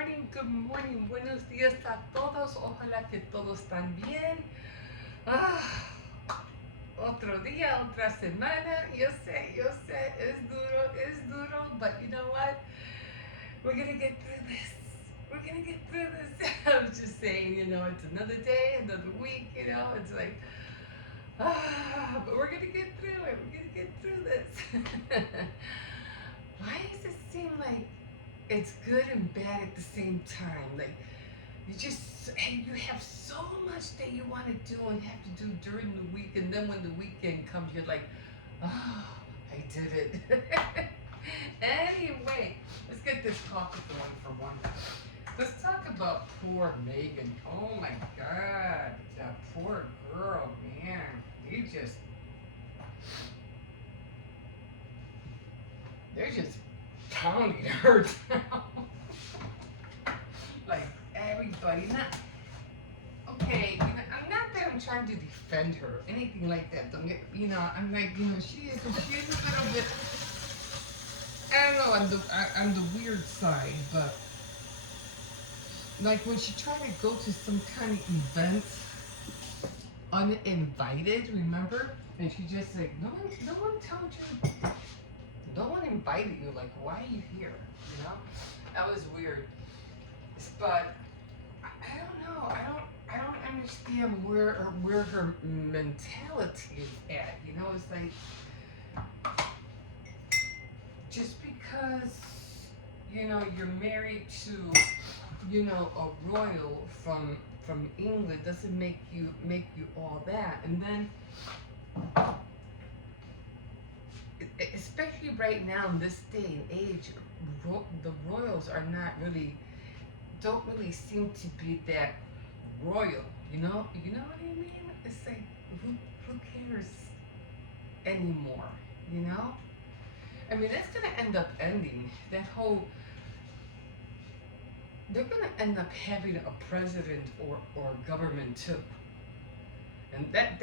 morning, buenos días a todos. Ojalá que todos están bien. Ah, otro día, otra semana. Yo sé, es duro, but you know what? We're gonna get through this. We're gonna get through this. I was just saying, it's another day, another week, it's like, but we're gonna get through it. We're gonna get through this. Why does it seem like it's good and bad at the same time? Like you have so much that you want to do and have to do during the week, and then when the weekend comes, you're like, oh, I did it. Anyway, let's get this coffee going for one. Let's talk about poor Megan. Oh my God, that poor girl, man. They're just pounding her down. Like everybody, not okay. I'm not that I'm trying to defend her, or anything like that. Don't get, I'm like, she is a little bit. I don't know. I'm the weird side, but like when she tried to go to some kind of event uninvited, remember? And she just said, no one told you, no one invited you. Like, why are you here? That was weird. But I don't know. I don't understand where her mentality is at. It's like just because you're married to a royal from England doesn't make you all that. And then especially right now in this day and age, the royals don't really seem to be that royal. You know what I mean? It's like who cares anymore? You know? I mean, that's gonna end up ending that whole. They're gonna end up having a president or government too, and that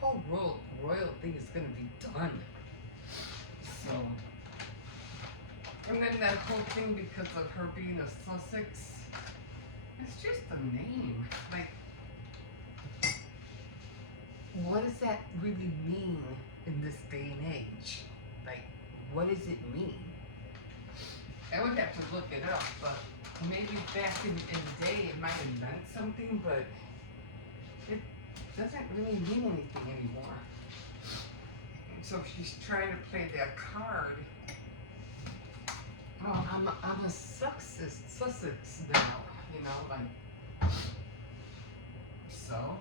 whole royal thing is gonna be done. So, and then that whole thing because of her being a Sussex, it's just a name. Like, what does that really mean in this day and age? Like, what does it mean? I would have to look it up, but maybe back in the day it might have meant something, but it doesn't really mean anything anymore. So she's trying to play that card. Oh, I'm a Sussex now, like so.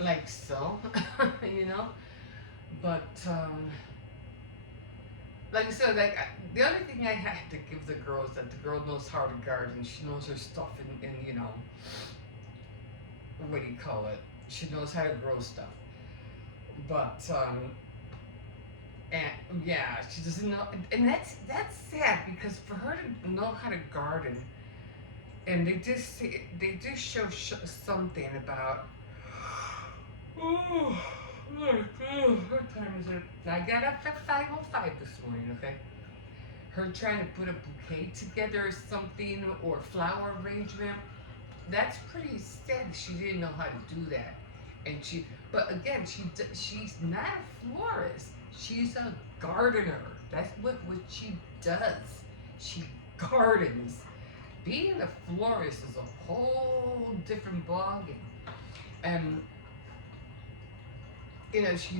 Like so, But like I said, the other thing I had to give the girl is that the girl knows how to garden. She knows her stuff in what do you call it? She knows how to grow stuff. But and yeah, she doesn't know, and that's sad because for her to know how to garden, and they just show something about. Oh, what time is it? I got up at 5:05 this morning. Okay, her trying to put a bouquet together or something or flower arrangement. That's pretty sad. She didn't know how to do that, but again, she's not a florist. She's a gardener. That's what she does. She gardens. Being a florist is a whole different ballgame. And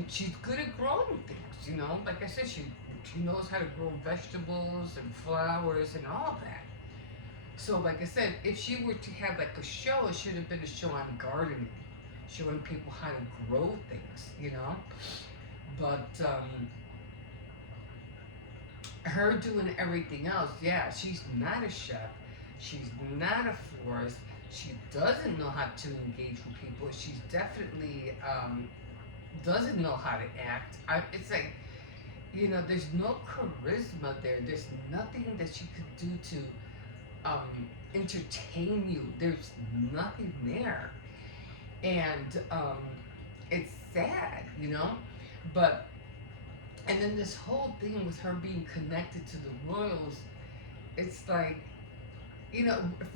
she's good at growing things. Like I said, she knows how to grow vegetables and flowers and all that. So, like I said, if she were to have like a show, it should have been a show on gardening, showing people how to grow things. But her doing everything else, yeah, she's not a chef, she's not a florist, she doesn't know how to engage with people, she's definitely doesn't know how to act. It's like, there's no charisma there. There's nothing that she could do to entertain you. There's nothing there. And it's sad. But And then this whole thing with her being connected to the royals, it's like,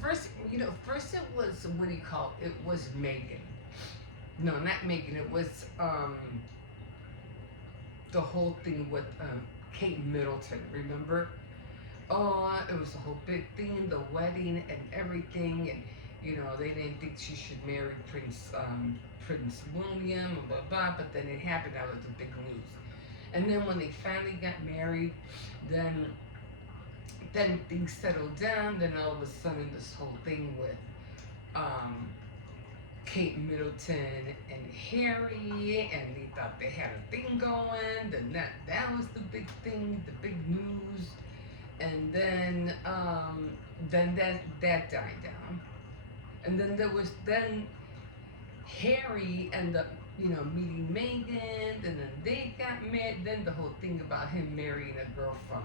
first it was, what do you call it? It was Megan. No, not Megan. It was the whole thing with Kate Middleton. Remember? Oh, it was the whole big thing, the wedding and everything, and they didn't think she should marry Prince William, and blah blah. But then it happened. That was the big news. And then when they finally got married, then things settled down. Then all of a sudden, this whole thing with Kate Middleton and Harry, and they thought they had a thing going. Then that was the big thing, the big news. And then that died down. And then there was Harry ended up meeting Megan, and then they got married. Then the whole thing about him marrying a girl from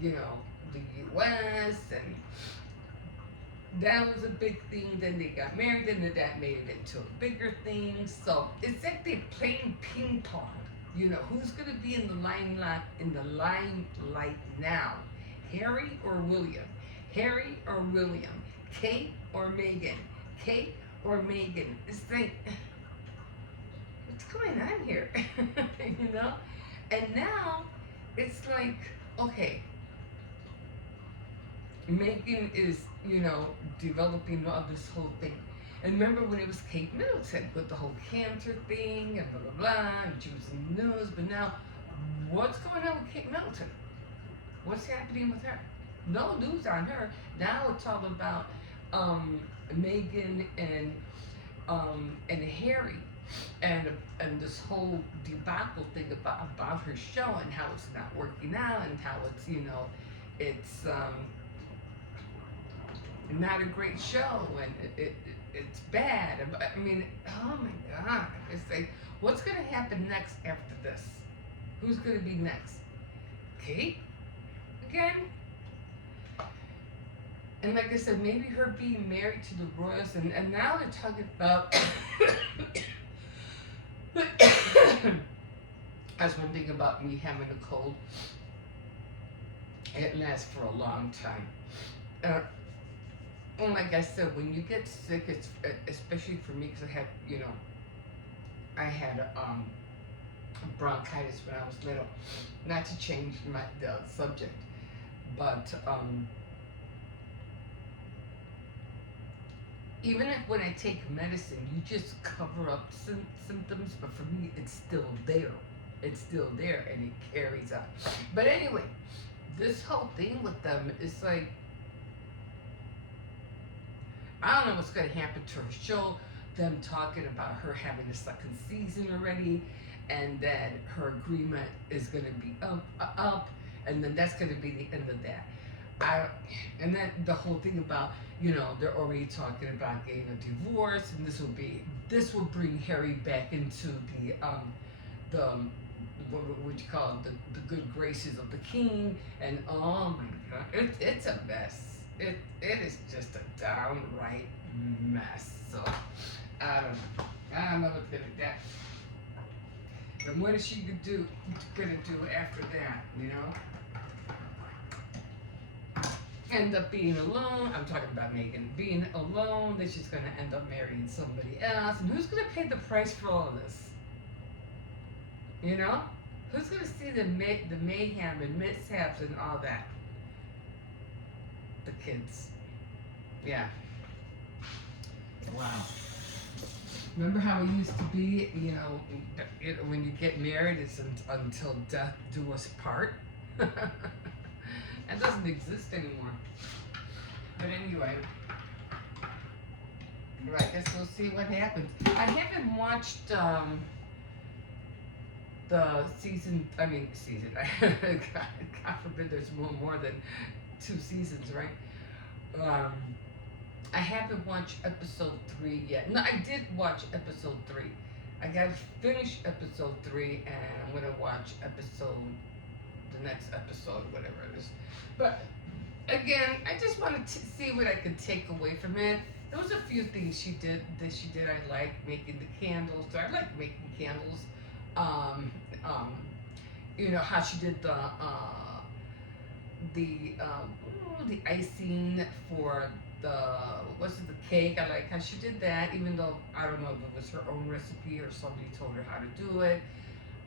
the U.S., and that was a big thing. Then they got married, and then that made it into a bigger thing. So it's like they're playing ping pong. Who's gonna be in the limelight now? Harry or William? Harry or William? Kate or Megan? Kate or Megan? It's like, what's going on here? And now it's like, okay, Megan is, developing all this whole thing. And remember when it was Kate Middleton with the whole cancer thing and blah blah blah, and she was in the news. But now, what's going on with Kate Middleton? What's happening with her? No news on her. Now it's all about Megan and Harry, and this whole debacle thing about her show, and how it's not working out, and how it's it's not a great show, and it's bad. I mean, oh my God! It's like, what's gonna happen next after this? Who's gonna be next? Kate again? And like I said, maybe her being married to the royals, and now they're talking about. That's one thing about me having a cold. It lasts for a long time. And like I said, when you get sick, it's especially for me, because I had bronchitis when I was little. Not to change the subject, but even when I take medicine, you just cover up symptoms, but for me, it's still there. It's still there, and it carries on. But anyway, this whole thing with them is like, I don't know what's going to happen to her show. Them talking about her having a second season already, and that her agreement is going to be up, and then that's going to be the end of that. And then the whole thing about, they're already talking about getting a divorce, and this will bring Harry back into the what you call it, the good graces of the king, and oh my God, it's a mess. It is just a downright mess. So I don't know what's gonna do. And what is she gonna do after that? End up being alone. I'm talking about Megan being alone. That she's gonna end up marrying somebody else. And who's gonna pay the price for all of this? Who's gonna see the mayhem and mishaps and all that? The kids. Yeah. Wow. Remember how it used to be, when you get married, it's until death do us part? That doesn't exist anymore. But anyway, I guess we'll see what happens. I haven't watched the season. God forbid there's more than 2 seasons, right? I haven't watched episode 3 yet. No, I did watch episode 3. I gotta finish episode 3, and I'm gonna watch the next episode, whatever it is. But again, I just wanted to see what I could take away from it. There was a few things she did I like making the candles. So I like making candles. you know how she did the icing for the what's it, the cake. I like how she did that, even though I don't know if it was her own recipe or somebody told her how to do it.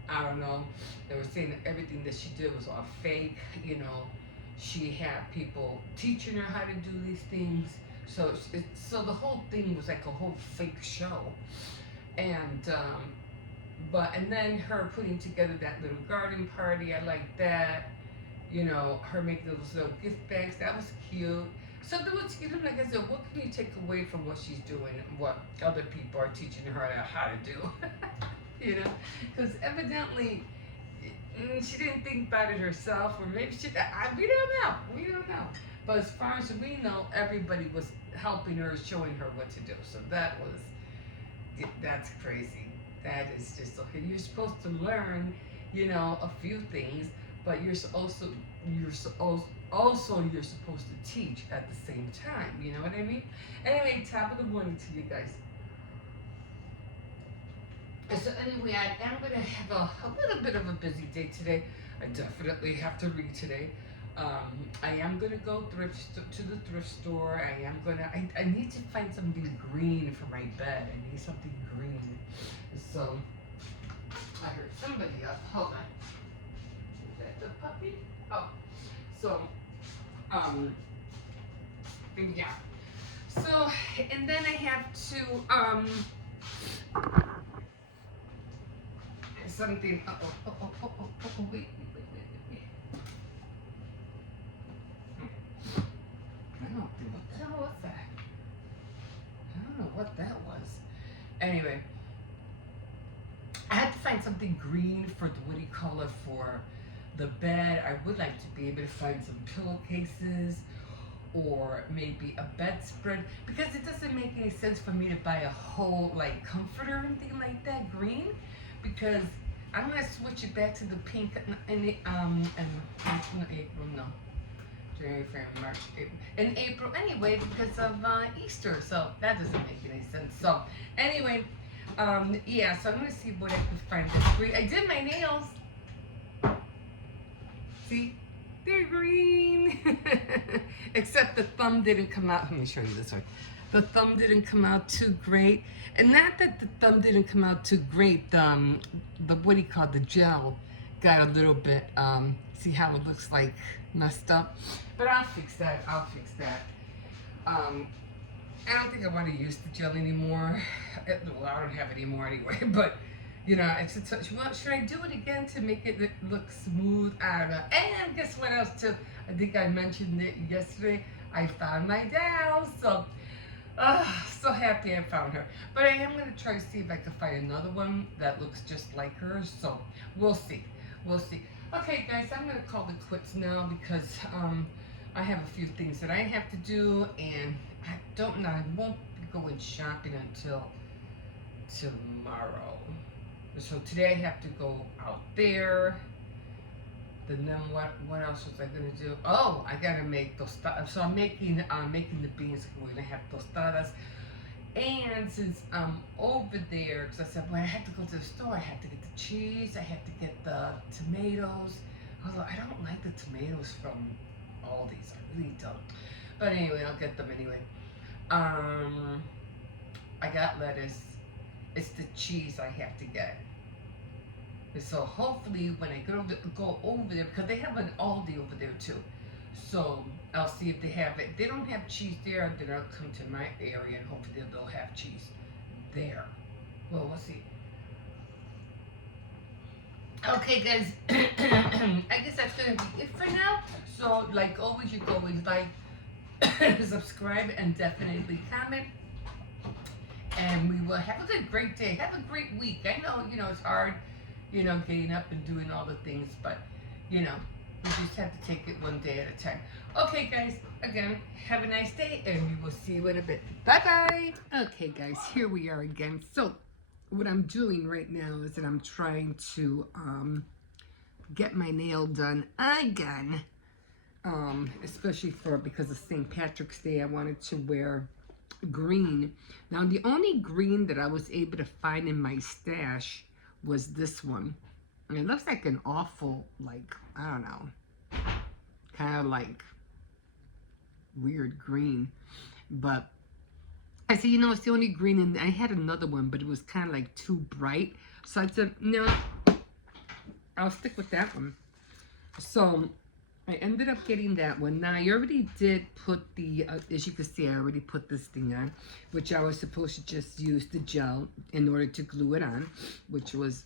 I don't know. They were saying that everything that she did was all fake. You know, she had people teaching her how to do these things. So the whole thing was like a whole fake show. And and then her putting together that little garden party, I like that. You know, her making those little gift bags, that was cute. So there was, you know, like I said, what can you take away from what she's doing and what other people are teaching her how to do? You know, because evidently she didn't think about it herself, or maybe we don't know. We don't know. But as far as we know, everybody was helping her, showing her what to do. So that's crazy. That is just okay. You're supposed to learn, you know, a few things, but you're supposed to teach at the same time. You know what I mean? Anyway, top of the morning to you guys. So anyway, I am going to have a little bit of a busy day today. I definitely have to read today. I am going to go to the thrift store. I need to find something green for my bed. I need something green. So I heard somebody up. Hold on. Is that the puppy? Oh. So, yeah. So, and then I have to, something, wait. I don't know, what the hell was that? I don't know what that was. Anyway, I had to find something green for the, what do you call it, for the bed. I would like to be able to find some pillowcases or maybe a bedspread, because it doesn't make any sense for me to buy a whole like comforter or anything like that green, because I'm gonna switch it back to the pink in April, no, January, February, March, April, in April anyway, because of Easter. So that doesn't make any sense. So anyway, yeah. So I'm gonna see what I can find that's green. I did my nails. See, they're green. Except the thumb didn't come out. Let me show you this one. The thumb didn't come out too great. And not that the thumb didn't come out too great. The what do you call it, the gel got a little bit, see how it looks like messed up? But I'll fix that. I don't think I want to use the gel anymore. Well, I don't have it anymore anyway. But you know, well, should I do it again to make it look smooth? I don't know. And guess what else too? I think I mentioned it yesterday. I found my Dal, so so happy I found her. But I am going to try to see if I can find another one that looks just like her. So we'll see. Okay, guys, I'm going to call it quits now because I have a few things that I have to do, and I don't know. I won't be going shopping until tomorrow. So today I have to go out there. Then what else was I gonna do? Oh, I gotta make tostadas. So I'm making the beans. We're gonna have tostadas. And since I'm over there, because I said, well, I have to go to the store. I have to get the cheese. I have to get the tomatoes. Although I don't like the tomatoes from Aldi's. I really don't. But anyway, I'll get them anyway. I got lettuce. It's the cheese I have to get. So hopefully when I go over there, because they have an Aldi over there too. So I'll see if they have it. If they don't have cheese there, then I'll come to my area and hopefully they'll have cheese there. Well, we'll see. Okay, guys. I guess that's going to be it for now. So like always, you can always like, subscribe, and definitely comment. And we will have a great day. Have a great week. I know, it's hard, getting up and doing all the things, but, we just have to take it one day at a time. Okay, guys, again, have a nice day, and we will see you in a bit. Bye-bye. Okay, guys, here we are again. So, what I'm doing right now is that I'm trying to get my nail done again, especially because of St. Patrick's Day. I wanted to wear green. Now, the only green that I was able to find in my stash was this one. It looks like an awful, like, I don't know, kind of like weird green. But I said, you know, it's the only green, and I had another one, but it was kind of like too bright. So I said, no, I'll stick with that one. So I ended up getting that one. Now, I already did put the, as you can see, I already put this thing on, which I was supposed to just use the gel in order to glue it on, which was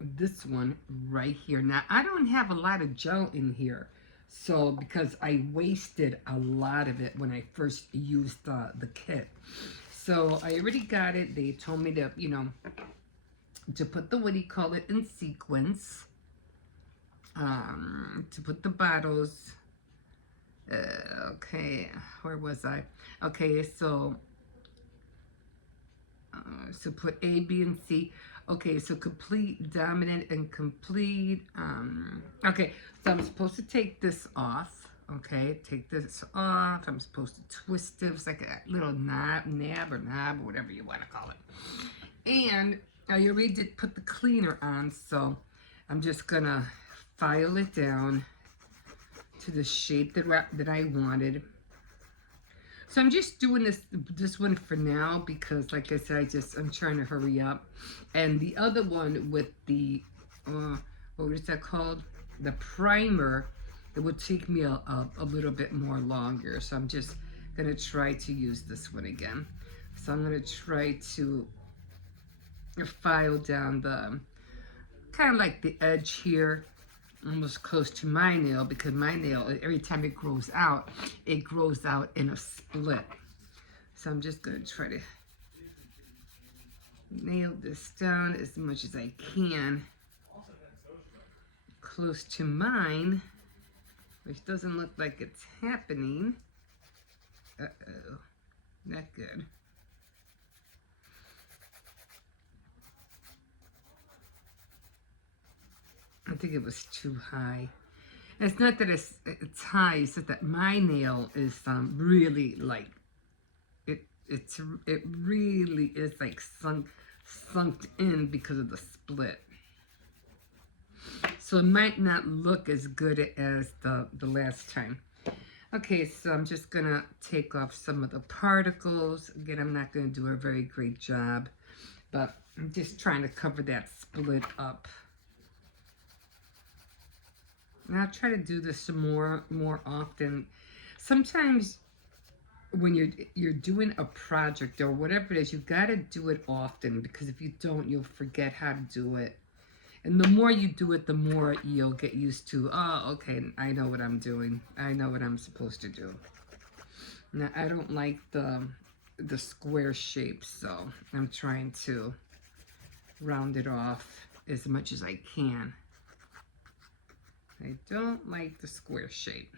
this one right here. Now, I don't have a lot of gel in here. So, because I wasted a lot of it when I first used the kit. So, I already got it. They told me to, you know, to put the, what do you call it, in sequence. To put the bottles. Okay, where was I? Okay, so put A, B, and C. Okay, so complete, dominant, and complete. Okay, so I'm supposed to take this off. Okay, take this off. I'm supposed to twist it. It's like a little nab, or whatever you want to call it. And I already did put the cleaner on, so I'm just gonna file it down to the shape that I wanted. So I'm just doing this one for now because, like I said, I'm trying to hurry up. And the other one with the, what is that called? The primer, it would take me a little bit more longer. So I'm just going to try to use this one again. So I'm going to try to file down the, kind of like the edge here, almost close to my nail, because my nail, every time it grows out in a split. So I'm just going to try to nail this down as much as I can, close to mine, which doesn't look like it's happening. Uh-oh, not good. I think it was too high. And it's not that it's high, it's just that my nail is really like, it really is like sunk in because of the split. So it might not look as good as the last time. Okay, so I'm just gonna take off some of the particles. Again, I'm not gonna do a very great job, but I'm just trying to cover that split up. And I'll try to do this more often. Sometimes when you're doing a project or whatever it is, you got to do it often, because if you don't, you'll forget how to do it. And the more you do it, the more you'll get used to, oh, okay, I know what I'm doing. I know what I'm supposed to do. Now, I don't like the square shape, so I'm trying to round it off as much as I can. I don't like the square shape.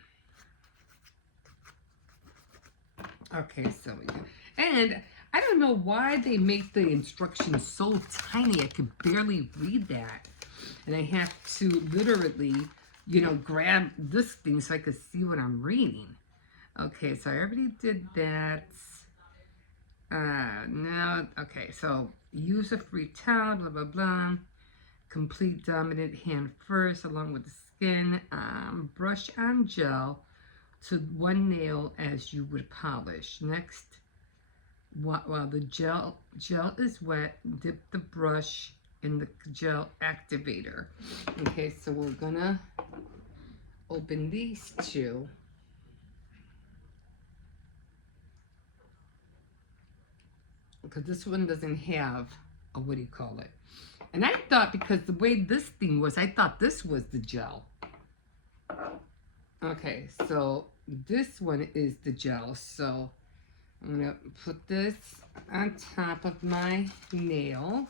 Okay, so we go. And I don't know why they make the instructions so tiny. I could barely read that. And I have to literally, you know, grab this thing so I could see what I'm reading. Okay, so I already did that. No, okay, so use a free towel, blah, blah, blah. Complete dominant hand first, along with the skin. Brush on gel to one nail as you would polish. Next, while the gel is wet, dip the brush in the gel activator. Okay, so we're gonna open these two. Because this one doesn't have a, what do you call it? And I thought, because the way this thing was, I thought this was the gel. Okay, so this one is the gel. So I'm gonna put this on top of my nail.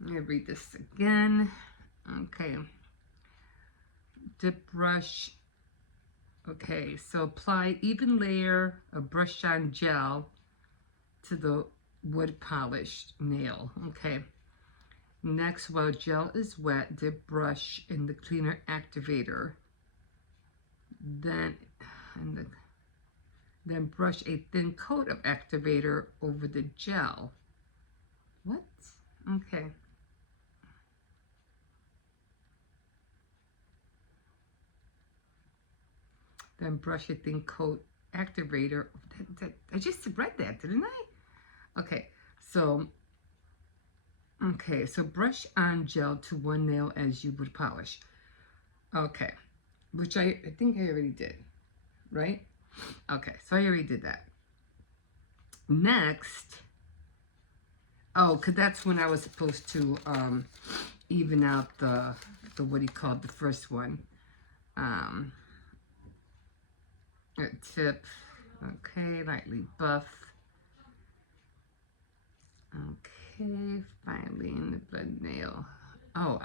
Let me read this again. Okay. Dip brush. Okay, so apply even layer of brush on gel to the wood polished nail. Okay. Next, while gel is wet, dip brush in the cleaner activator. Then brush a thin coat of activator over the gel. What? Okay. Then brush a thin coat activator. I just read that, didn't I? Okay, so brush on gel to one nail as you would polish. Okay, which I think I already did, right? Okay, so I already did that. Next, oh, because that's when I was supposed to even out the what he called the first one. Tip, okay, lightly buff. Okay, finally in the blood nail. Oh,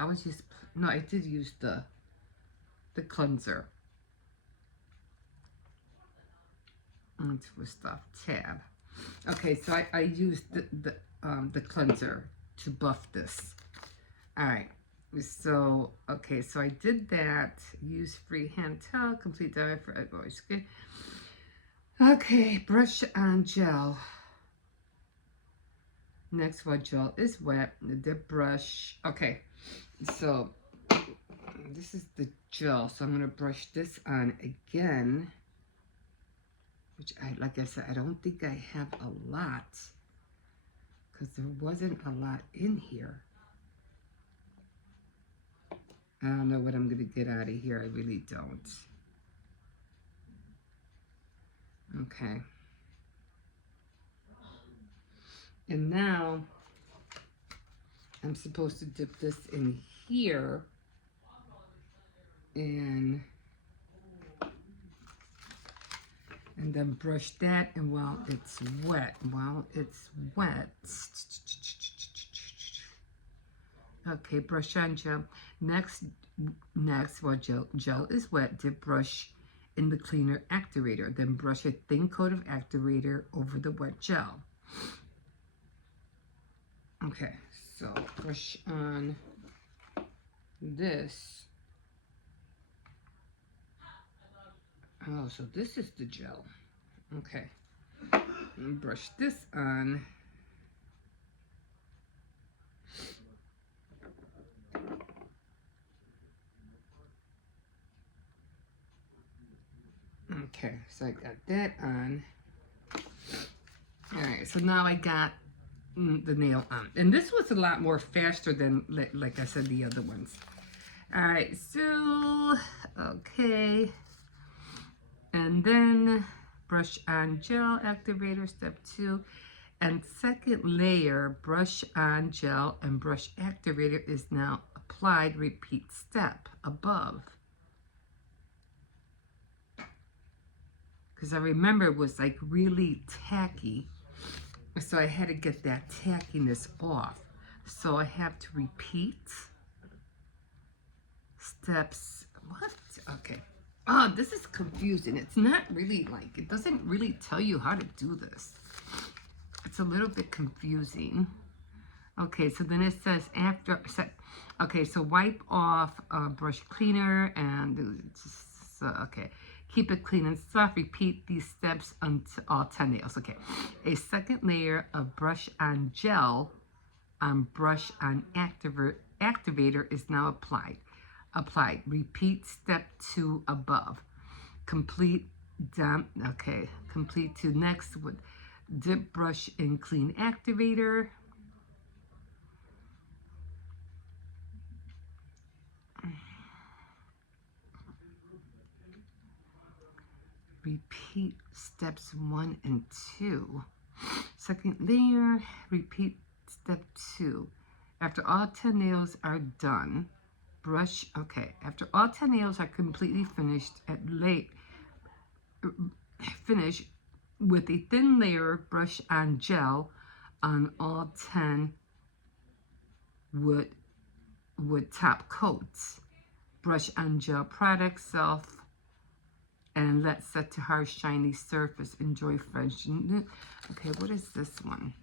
no, I did use the cleanser. And twist off tab. Okay, so I used the cleanser to buff this. All right. So, okay, so I did that. Use freehand towel, complete dive for always good. Okay, brush on gel. Next, while gel is wet, the dip brush. Okay, so this is the gel. So I'm gonna brush this on again, which like I said, I don't think I have a lot because there wasn't a lot in here. I don't know what I'm gonna get out of here. I really don't. Okay. And now I'm supposed to dip this in here and then brush that, and while it's wet, okay, brush on gel. Next, while gel is wet, dip brush in the cleaner activator. Then brush a thin coat of activator over the wet gel. Okay, so brush on this. Oh, so this is the gel. Okay, and brush this on. Okay, so I got that on. All right, so now I got the nail on. And this was a lot more faster than, like I said, the other ones. All right, so, okay. And then brush on gel activator, step 2. And second layer, brush on gel and brush activator is now applied. Repeat step above. Because I remember it was like really tacky. So I had to get that tackiness off. So I have to repeat steps. What? Okay. Oh, this is confusing. It's not really like, it doesn't really tell you how to do this. It's a little bit confusing. Okay, so then it says after, okay, so wipe off brush cleaner and, okay. Keep it clean and soft. Repeat these steps until all 10 nails. Okay. A second layer of brush on gel on brush on activator is now applied. Repeat step 2 above. Complete to next with dip brush in clean activator. Repeat steps 1 and 2. Second layer, repeat step 2. After all 10 nails are done, brush, okay, after all 10 nails are completely finished, finish with a thin layer, brush on gel on all 10 wood top coats. Brush on gel product self and let set to hard shiny surface. Enjoy fresh. Okay, what is this one?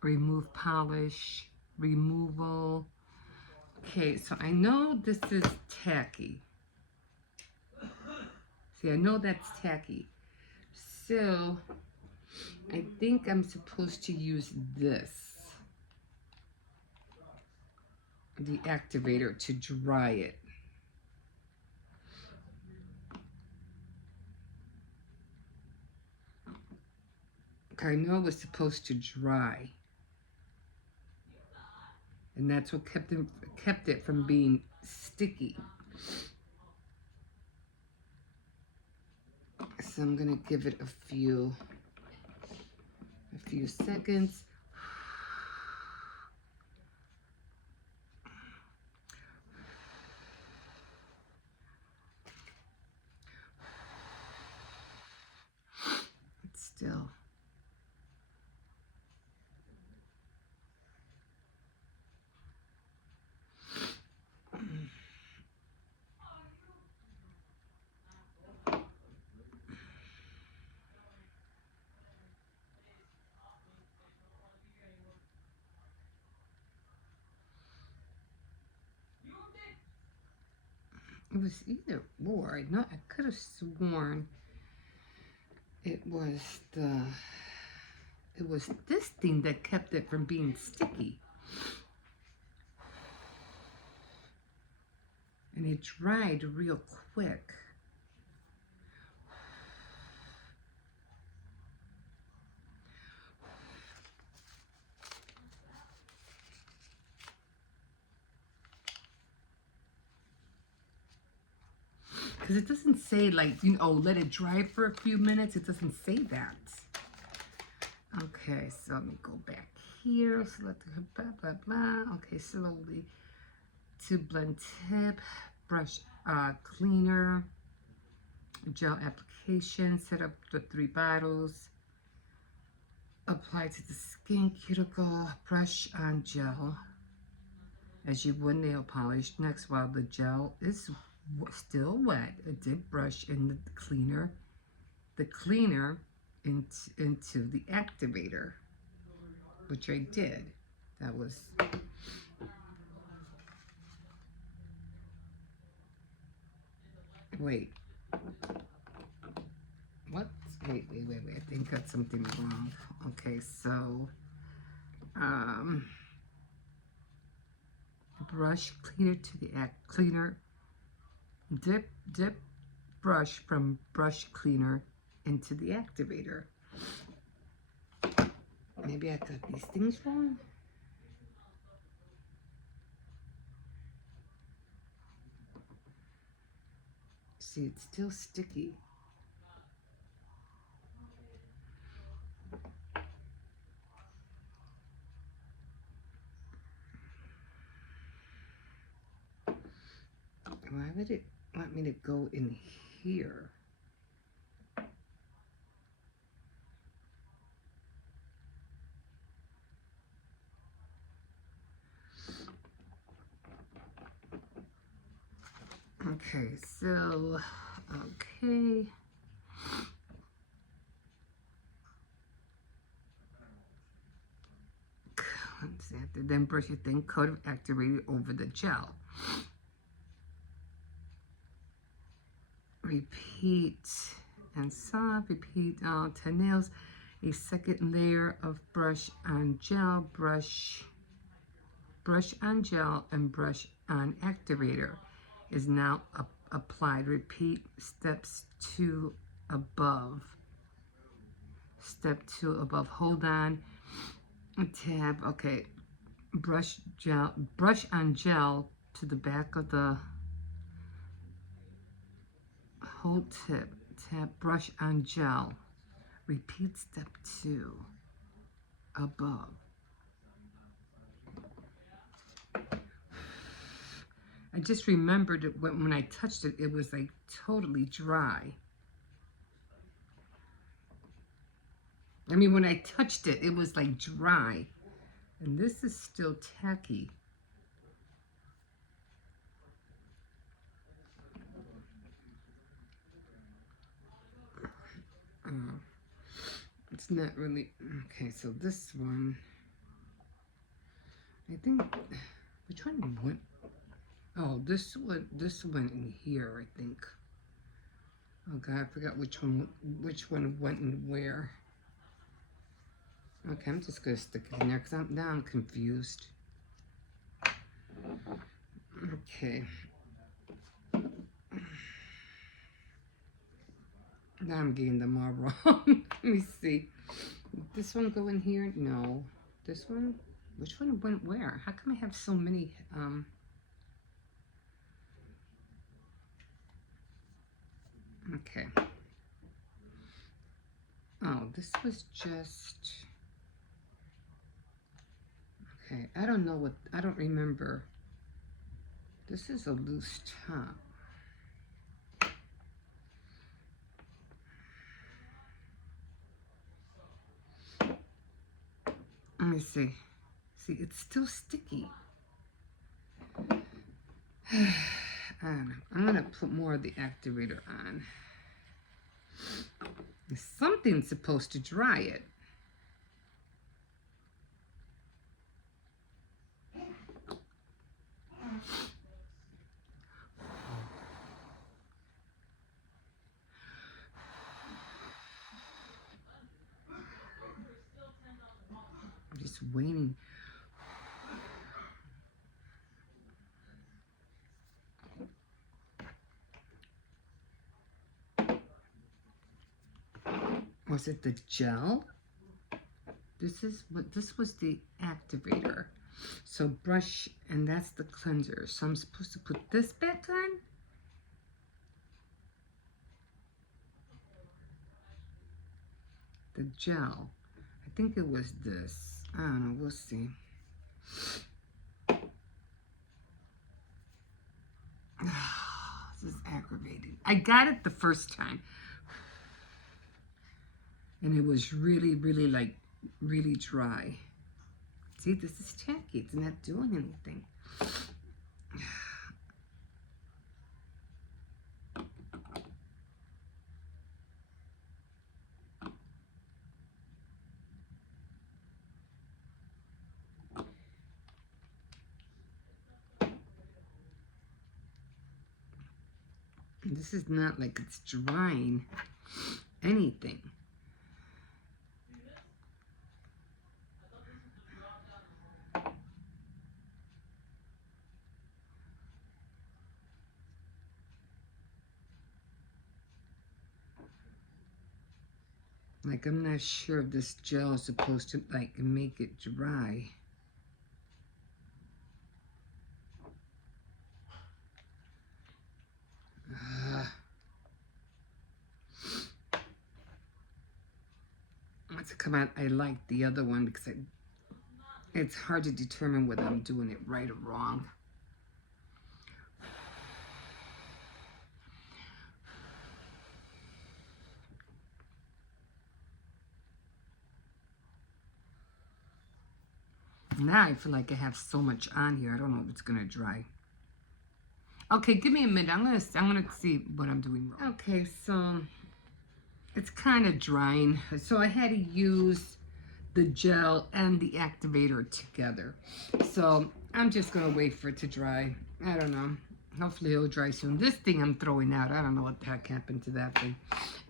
Remove polish, removal. Okay, so I know this is tacky. See, I know that's tacky. So I think I'm supposed to use this, the activator, to dry it. I know it was supposed to dry. And that's what kept it from being sticky. So I'm gonna give it a few seconds. It's still. It was either or. I could have sworn it was this thing that kept it from being sticky. And it dried real quick. Because it doesn't say, like, let it dry for a few minutes. It doesn't say that. Okay, so let me go back here. Select the blah, blah, blah. Okay, slowly. To blend tip, brush cleaner, gel application. Set up the 3 bottles. Apply to the skin cuticle. Brush on gel as you would nail polish. Next, while the gel is still wet, a dip brush in the cleaner into the activator, which I did. That was wait. What? Wait. I think got something wrong. Okay, so brush cleaner to the cleaner. Dip brush from brush cleaner into the activator. Maybe I got these things wrong. See, it's still sticky. Why would it want me to go in here? Okay, so, okay. Then brush your thin coat of activator over the gel. Repeat and soft. Repeat 10 nails. A second layer of brush on gel. Brush on gel and brush on activator is now applied. Repeat steps 2 above. Step 2 above. Hold on. Tab. Okay. Brush on gel to the back of the whole tip. Tab. Brush on gel. Repeat step 2 above. I just remembered it when I touched it, it was like totally dry. I mean, when I touched it, it was like dry. And this is still tacky. It's not really, okay, so this one, I think, which one went? Oh, this one in here, I think. Oh God, I forgot which one went in where. Okay, I'm just gonna stick it in there because now I'm confused. Okay. Now I'm getting them all wrong. Let me see. This one go in here? No. This one? Which one went where? How come I have so many? Okay. Oh, this was just... Okay, I don't know what... I don't remember. This is a loose top. Let me see. See, it's still sticky. I don't know. I'm going to put more of the activator on. Something's supposed to dry it. I'm just waiting. Was it the gel? This was the activator. So brush, and that's the cleanser. So I'm supposed to put this back on? The gel. I think it was this. I don't know, we'll see. This is aggravating. I got it the first time. And it was really, really, like, really dry. See, this is tacky. It's not doing anything. This is not like it's drying anything. Like, I'm not sure if this gel is supposed to, like, make it dry. Once it come out, I like the other one because it's hard to determine whether I'm doing it right or wrong. Now I feel like I have so much on here. I don't know if it's gonna dry. Okay, give me a minute. I'm gonna see what I'm doing wrong. Okay, so it's kind of drying. So I had to use the gel and the activator together. So I'm just gonna wait for it to dry. I don't know. Hopefully it'll dry soon. This thing I'm throwing out, I don't know what the heck happened to that thing.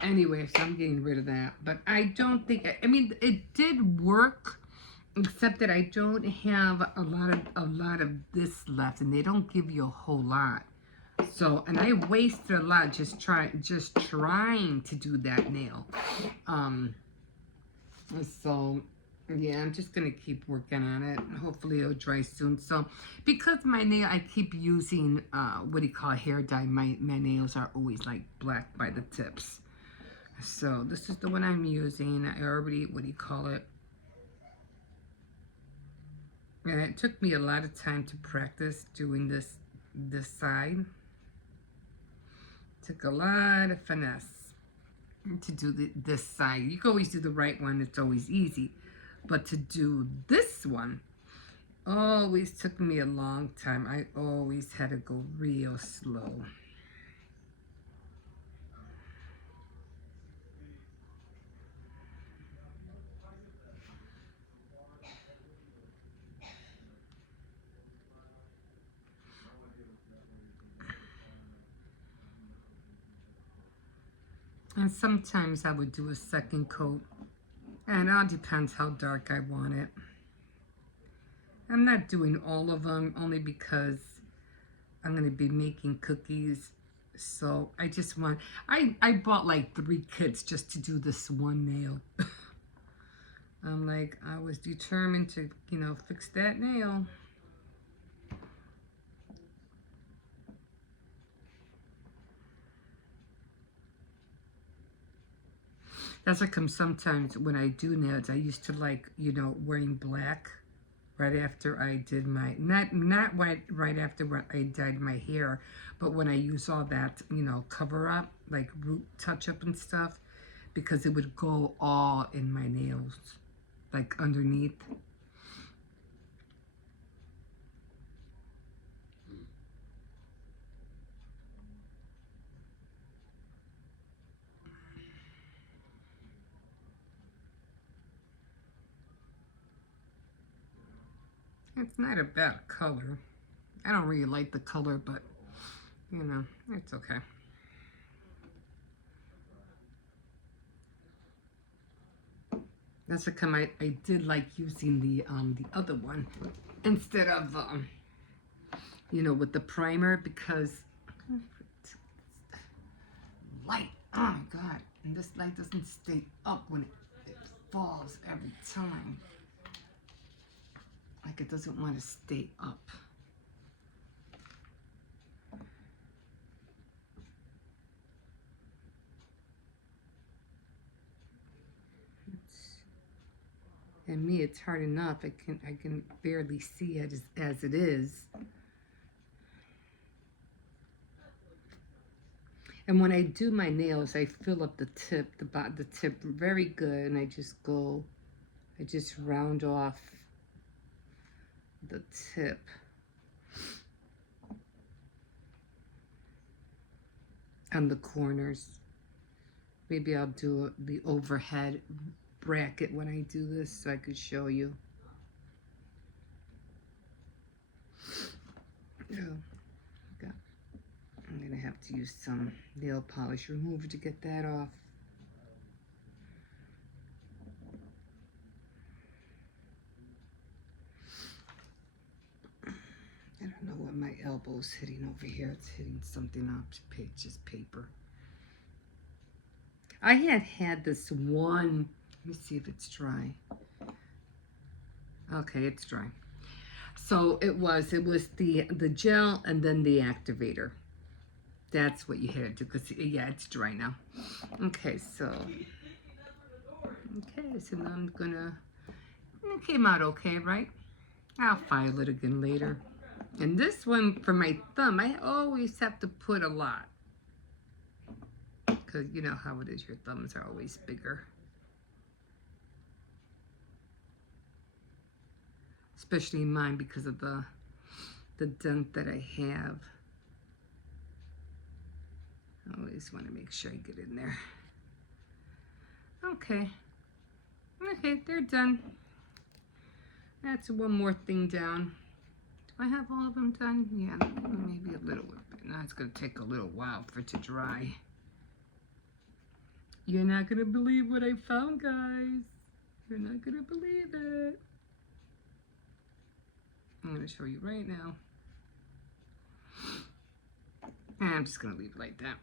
Anyway, so I'm getting rid of that. But I don't think, I mean, it did work, except that I don't have a lot of this left, and they don't give you a whole lot. So, and I wasted a lot just trying to do that nail. So yeah, I'm just gonna keep working on it. Hopefully it'll dry soon. So because my nail, I keep using what do you call hair dye, my nails are always like black by the tips. So this is the one I'm using. I already, what do you call it? And it took me a lot of time to practice doing this side. Took a lot of finesse to do this side. You can always do the right one. It's always easy. But to do this one always took me a long time. I always had to go real slow. And sometimes I would do a second coat. And it all depends how dark I want it. I'm not doing all of them only because I'm going to be making cookies. So I just want, I bought like 3 kits just to do this one nail. I'm like, I was determined to, fix that nail. That's like sometimes when I do nails, I used to like, wearing black right after I did my, not right after I dyed my hair, but when I use all that, cover up, like root touch up and stuff, because it would go all in my nails, like underneath. It's not a bad color. I don't really like the color, but, it's okay. That's how come I did like using the other one instead of, with the primer, because light, oh my God, and this light doesn't stay up when it falls every time. Like it doesn't want to stay up. And me, it's hard enough. I can barely see it as it is. And when I do my nails, I fill up the tip, the tip very good, and I just round off the tip. On the corners. Maybe I'll do the overhead bracket when I do this so I could show you. I'm going to have to use some nail polish remover to get that off. I don't know what my elbow's hitting over here. It's hitting something up. Just paper. I had this one. Let me see if it's dry. Okay, it's dry. So it was the gel and then the activator. That's what you had to do, because yeah, it's dry now. Okay, so now I'm gonna, it came out okay, right? I'll file it again later. And this one for my thumb, I always have to put a lot, because you know how it is, your thumbs are always bigger. Especially mine, because of the dent that I have. I always want to make sure I get in there. Okay, they're done. That's one more thing down. Do I have all of them done? Yeah, maybe a little bit. Now it's going to take a little while for it to dry. You're not going to believe what I found, guys. You're not going to believe it. I'm going to show you right now. And I'm just going to leave it like that.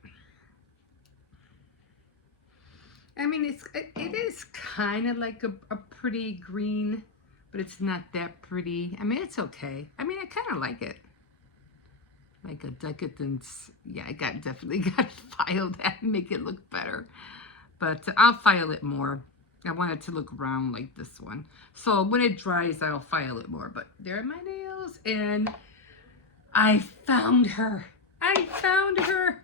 I mean, it is kind of like a pretty green, but it's not that pretty. I mean, it's okay. I mean, I kind of like it. Like a decadence. Yeah, I definitely got to file that and make it look better. But I'll file it more. I want it to look round like this one. So when it dries, I'll file it more. But there are my nails. And I found her. I found her.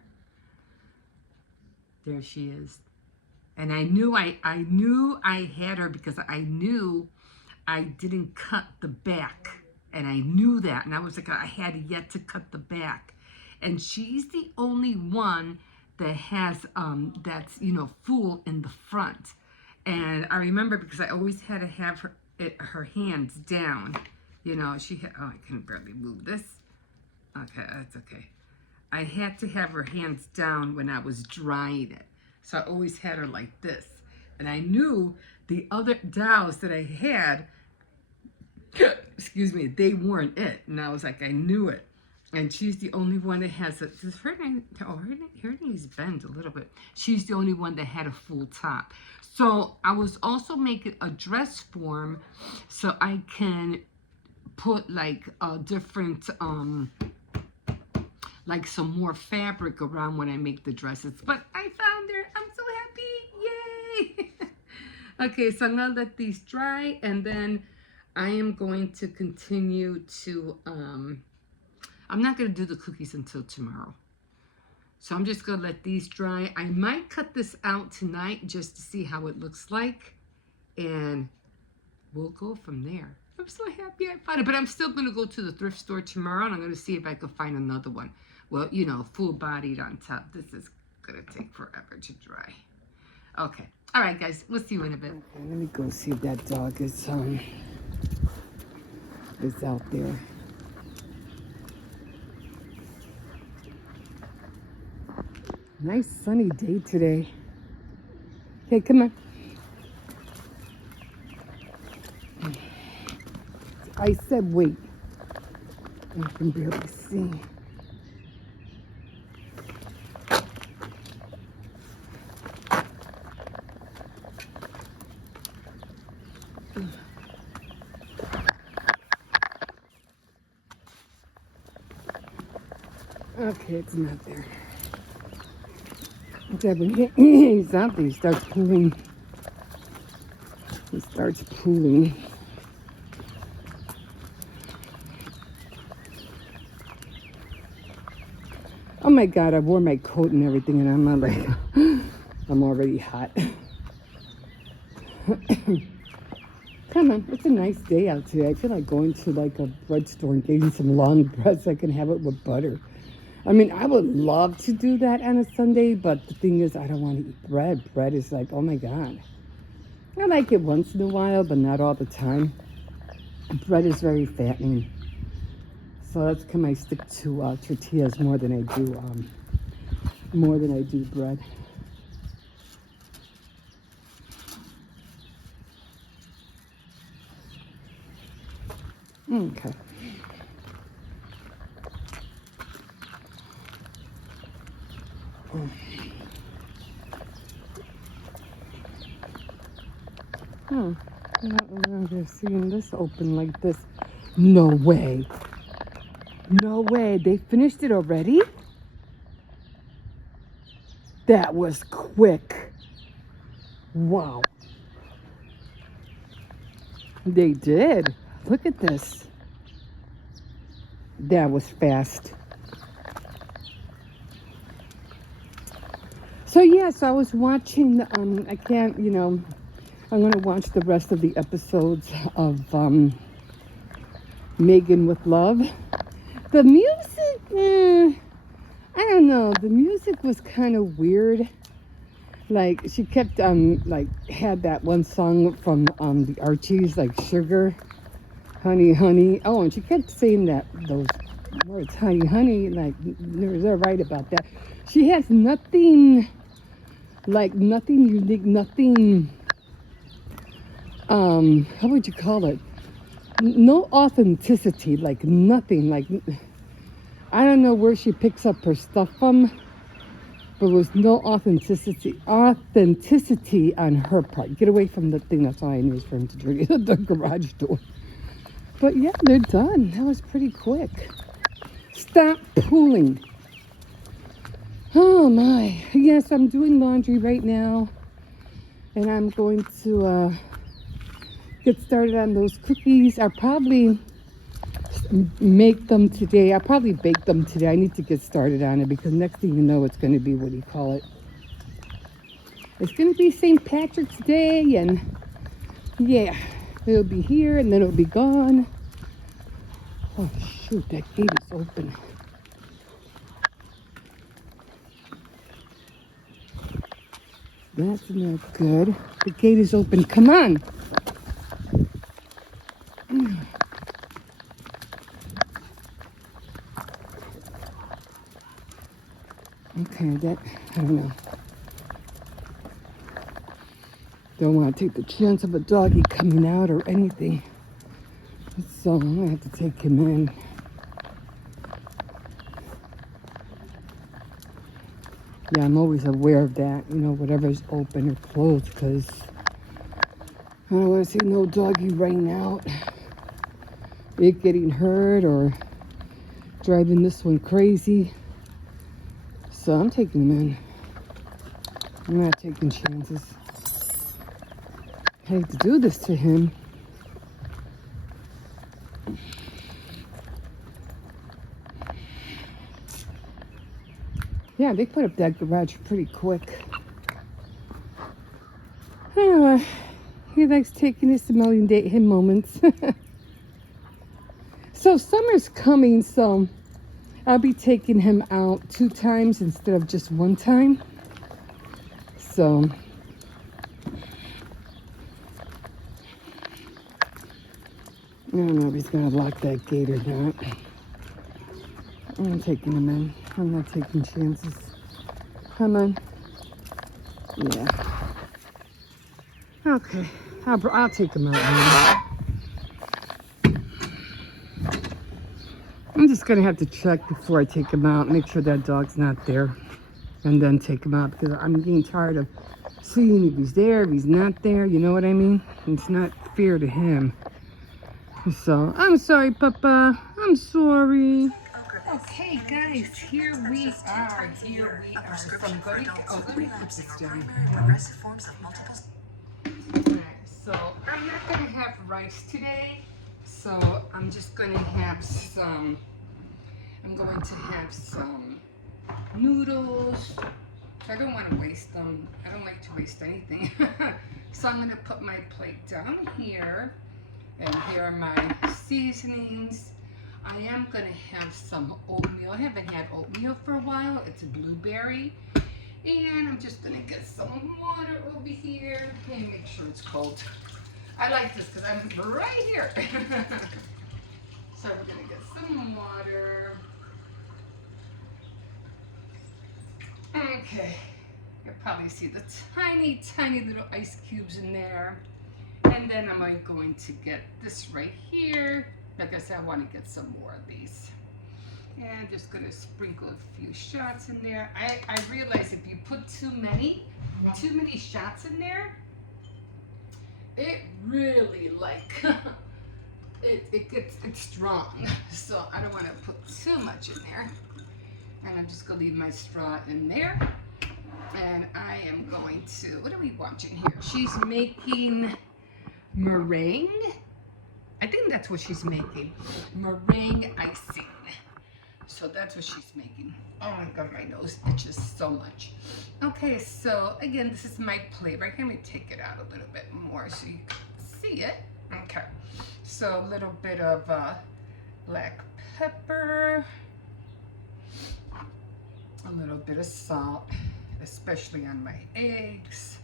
There she is. And I knew I had her, because I knew I didn't cut the back. And I knew that. And I was like, I had yet to cut the back. And she's the only one that has, that's, full in the front. And I remember, because I always had to have her hands down. She had, oh, I can barely move this. Okay, that's okay. I had to have her hands down when I was drying it. So I always had her like this. And I knew the other dowels that I had, excuse me, they weren't it. And I was like, I knew it. And she's the only one that has a, does her, her knees bend a little bit. She's the only one that had a full top. So I was also making a dress form so I can put like a different, like some more fabric around when I make the dresses. But I found her. I'm so happy. Yay. Okay, so I'm gonna let these dry, and then I am going to continue to, I'm not gonna do the cookies until tomorrow. So I'm just gonna let these dry. I might cut this out tonight just to see how it looks like, and we'll go from there. I'm so happy I found it, but I'm still gonna go to the thrift store tomorrow, and I'm gonna see if I can find another one. Well, you know, full-bodied on top. This is gonna take forever to dry. Okay. All right, guys. We'll see you in a bit. Okay, let me go see if that dog is out there. Nice sunny day today. Okay, come on. I said wait. I can barely see. Okay, it's not there. When he's out there, he starts pulling. He starts pulling. Oh my God, I wore my coat and everything, and I'm not like, I'm already hot. Come on, it's a nice day out today. I feel like going to like a bread store and getting some long bread so I can have it with butter. I mean, I would love to do that on a Sunday, but the thing is, I don't want to eat bread. Bread is like, oh my God. I like it once in a while, but not all the time. Bread is very fattening. So that's why I stick to tortillas more than I do bread. Okay. I don't remember seeing this open like this. No way. No way. They finished it already? That was quick. Wow. They did. Look at this. That was fast. So yes, I was watching, I can't, you know, I'm going to watch the rest of the episodes of Megan with Love. The music, I don't know. The music was kind of weird. Like, she kept, like, had that one song from the Archies, like, Sugar, Honey, Honey. Oh, and she kept saying those words, honey, honey, like, they're right about that. She has nothing, like, nothing unique, nothing, how would you call it? No authenticity, like, nothing, like, I don't know where she picks up her stuff from, but there was no authenticity on her part. Get away from the thing. That's all I need for him to drink at the garage door. But yeah, they're done. That was pretty quick. Stop pulling. Oh my. Yes, I'm doing laundry right now. And I'm going to get started on those cookies. I'll probably make them today. I'll probably bake them today. I need to get started on it because next thing you know, it's going to be, what do you call it? It's going to be St. Patrick's Day, and yeah, it'll be here and then it'll be gone. Oh shoot, that gate is open. That's not good. The gate is open. Come on. Okay, that, I don't know. Don't want to take the chance of a doggy coming out or anything. So I'm going to have to take him in. Yeah, I'm always aware of that, you know, whatever's open or closed, because I don't want to see no doggy running out, it getting hurt or driving this one crazy. So I'm taking him in. I'm not taking chances. I hate to do this to him. Yeah, they put up that garage pretty quick. He likes taking his Somalian date him moments. So summer's coming, so I'll be taking him out 2 times instead of just 1 time. So I don't know if he's gonna lock that gate or not. I'm taking him in. I'm not taking chances. Come on. Yeah. Okay. I'll take him out now. I'm just gonna have to check before I take him out, make sure that dog's not there, and then take him out, because I'm getting tired of seeing if he's there, if he's not there, you know what I mean? It's not fair to him. So, I'm sorry, Papa. I'm sorry. Okay, guys, here we are. Here we are. So I'm going to, let me put this down. Alright, so I'm not going to have rice today. So I'm just going to have some, noodles. I don't want to waste them. I don't like to waste anything. So I'm going to put my plate down here. And here are my seasonings. I am going to have some oatmeal. I haven't had oatmeal for a while. It's blueberry. And I'm just going to get some water over here. Okay, make sure it's cold. I like this because I'm right here. So we're going to get some water. Okay. You'll probably see the tiny, tiny little ice cubes in there. And then I'm going to get this right here. Like I said, I want to get some more of these. And I'm just going to sprinkle a few shots in there. I realize if you put too many shots in there, it really it's strong. So I don't want to put too much in there. And I'm just going to leave my straw in there. And I am going to, what are we watching here? She's making meringue. I think that's what she's making. Meringue icing. So that's what she's making. Oh my god, my nose itches so much. Okay, so again, this is my plate. Right here, let me take it out a little bit more so you can see it. Okay, so a little bit of black pepper, a little bit of salt, especially on my eggs.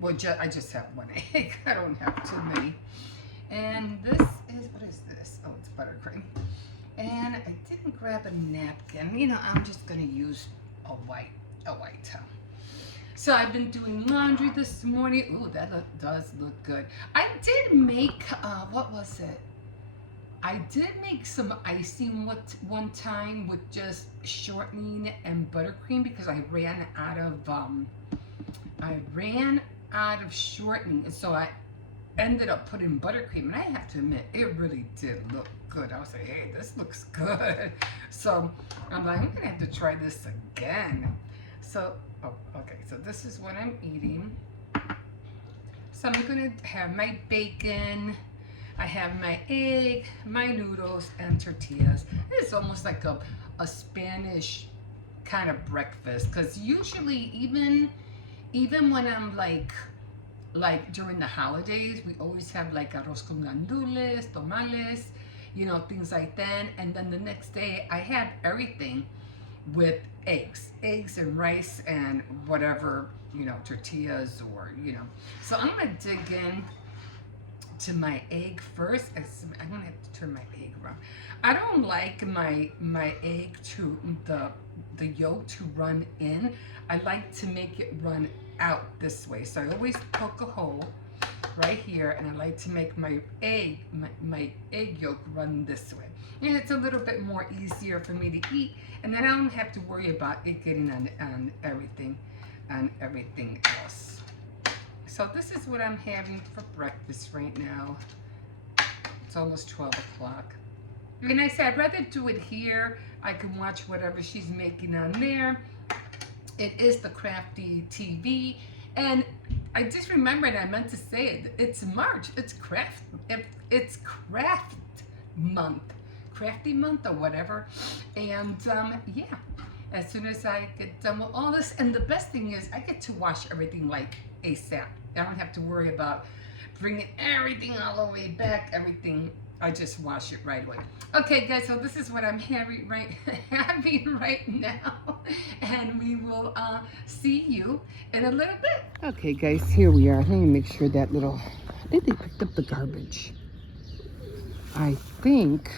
Well, I just have 1 egg. I don't have too many. And this is, what is this? Oh, it's buttercream. And I didn't grab a napkin. You know, I'm just gonna use a white towel. So I've been doing laundry this morning. Ooh, that does look good. I did make, what was it? I did make some icing one time with just shortening and buttercream because I ran out of shortening, and so I ended up putting buttercream, and I have to admit, it really did look good. I was like, hey, this looks good. So I'm like, I'm gonna have to try this again. So, oh, okay, so this is what I'm eating. So I'm gonna have my bacon, I have my egg, my noodles, and tortillas. It's almost like a Spanish kind of breakfast, because usually even when I'm like during the holidays, we always have like arroz con gandules, tamales, you know, things like that. And then the next day I have everything with eggs and rice and whatever, you know, tortillas or, you know. So I'm gonna dig in to my egg first. I'm gonna have to turn my egg around. I don't like my egg to the yolk to run in. I like to make it run out this way. So I always poke a hole right here, and I like to make my egg yolk run this way. and it's a little bit more easier for me to eat, and then I don't have to worry about it getting on everything else. So this is what I'm having for breakfast right now. It's almost 12 o'clock. And I said I'd rather do it here. I can watch whatever she's making on there. It is the Crafty TV. And I just remembered I meant to say it. It's March. It's craft month. Crafty month or whatever. And yeah, as soon as I get done with all this, and the best thing is I get to wash everything like ASAP. I don't have to worry about bringing everything all the way back, everything. I just wash it right away. Okay, guys, so this is what I'm having right now, and we will see you in a little bit. Okay, guys, here we are. Let me make sure that little, I think they picked up the garbage. I think,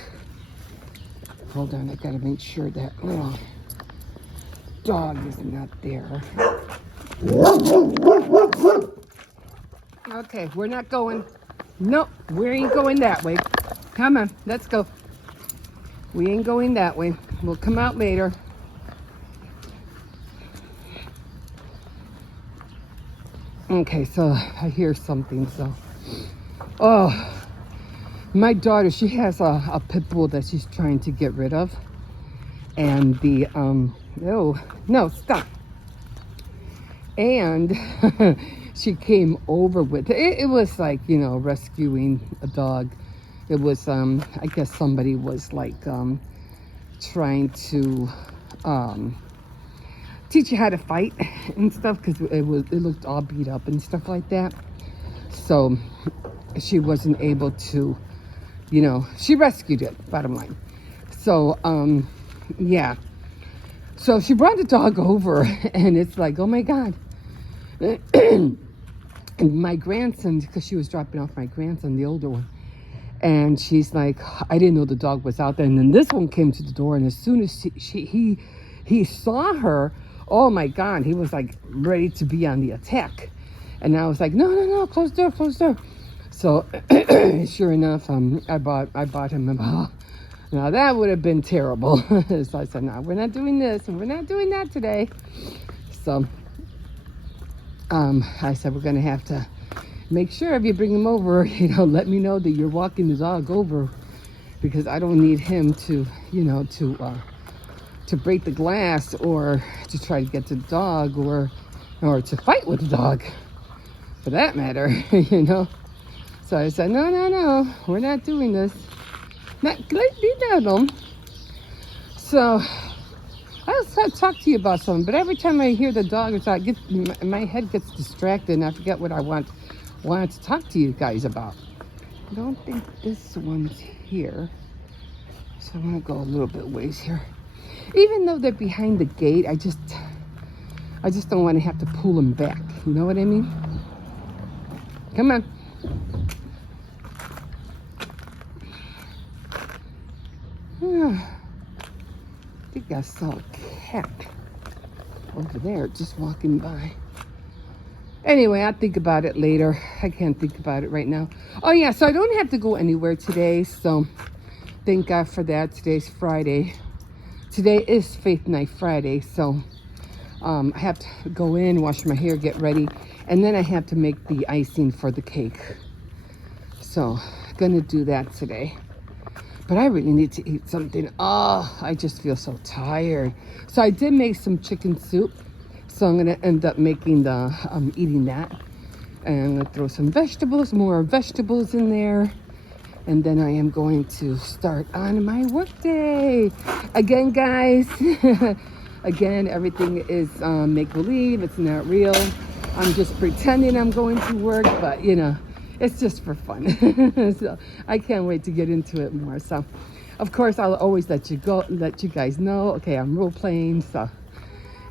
hold on, I gotta make sure that little dog is not there. Okay, we're not going. Nope, we ain't going that way. Come on, let's go. We ain't going that way. We'll come out later. Okay, so I hear something, so. Oh, my daughter, she has a pit bull that she's trying to get rid of. And the, no, stop. And she came over with it. It was like, you know, rescuing a dog. It was, I guess somebody was like trying to teach you how to fight and stuff, because it looked all beat up and stuff like that. So she wasn't able to, you know, she rescued it, bottom line. So, yeah. So she brought the dog over, and it's like, oh my God. And my grandson, because she was dropping off my grandson, the older one, and she's like, I didn't know the dog was out there. And then this one came to the door, and as soon as he saw her, oh my God, he was like ready to be on the attack. And I was like, no, close the door, close the door. So sure enough, I bought him a ball. Now that would have been terrible. So I said, no, we're not doing this, and we're not doing that today. So I said, we're gonna have to make sure if you bring him over, you know, let me know that you're walking the dog over, because I don't need him to, you know, to break the glass, or to try to get to the dog, or to fight with the dog, for that matter, you know. So I said, no, we're not doing this. Not leave that alone. So I'll talk to you about something, but every time I hear the dog, it's like my head gets distracted, and I forget what I wanted to talk to you guys about. I don't think this one's here, so I'm gonna go a little bit ways here. Even though they're behind the gate, I just don't want to have to pull them back. You know what I mean? Come on. I think I saw a cat over there just walking by. Anyway, I'll think about it later. I can't think about it right now. Oh yeah, so I don't have to go anywhere today, so thank God for that. Today's Friday. Today is Faith Night Friday, so I have to go in, wash my hair, get ready, and then I have to make the icing for the cake. So, gonna do that today. But I really need to eat something. Oh, I just feel so tired. So I did make some chicken soup. So I'm going to end up making eating that. And I'm going to throw some vegetables, more vegetables in there. And then I am going to start on my work day. Again, guys. Again, everything is make-believe. It's not real. I'm just pretending I'm going to work. But, you know, it's just for fun. So I can't wait to get into it more. So, of course, I'll always let you guys know. Okay, I'm role playing, so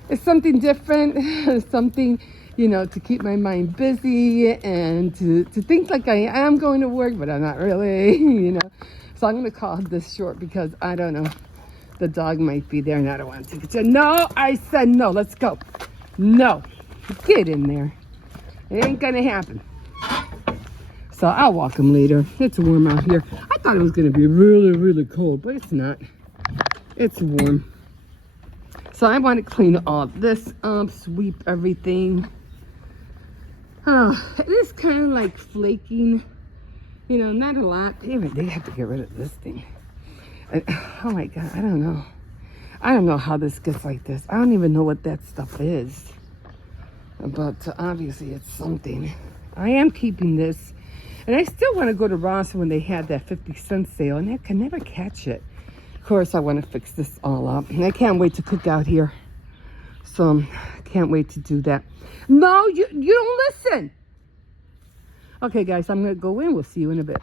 it's something different, something, you know, to keep my mind busy and to think like I am going to work, but I'm not really, you know. So I'm gonna call this short because I don't know. The dog might be there, and I don't want to take it. No, I said no. Let's go. No, get in there. It ain't gonna happen. So I'll walk him later. It's warm out here. I thought it was going to be really, really cold, but it's not. It's warm. So I want to clean all this up, sweep everything. It is kind of like flaking. You know, not a lot. Even they have to get rid of this thing. Oh my God, I don't know. I don't know how this gets like this. I don't even know what that stuff is. But obviously it's something. I am keeping this. And I still want to go to Ross when they had that 50-cent sale. And I can never catch it. Of course, I want to fix this all up. And I can't wait to cook out here. So, can't wait to do that. No, you don't listen. Okay, guys, I'm going to go in. We'll see you in a bit.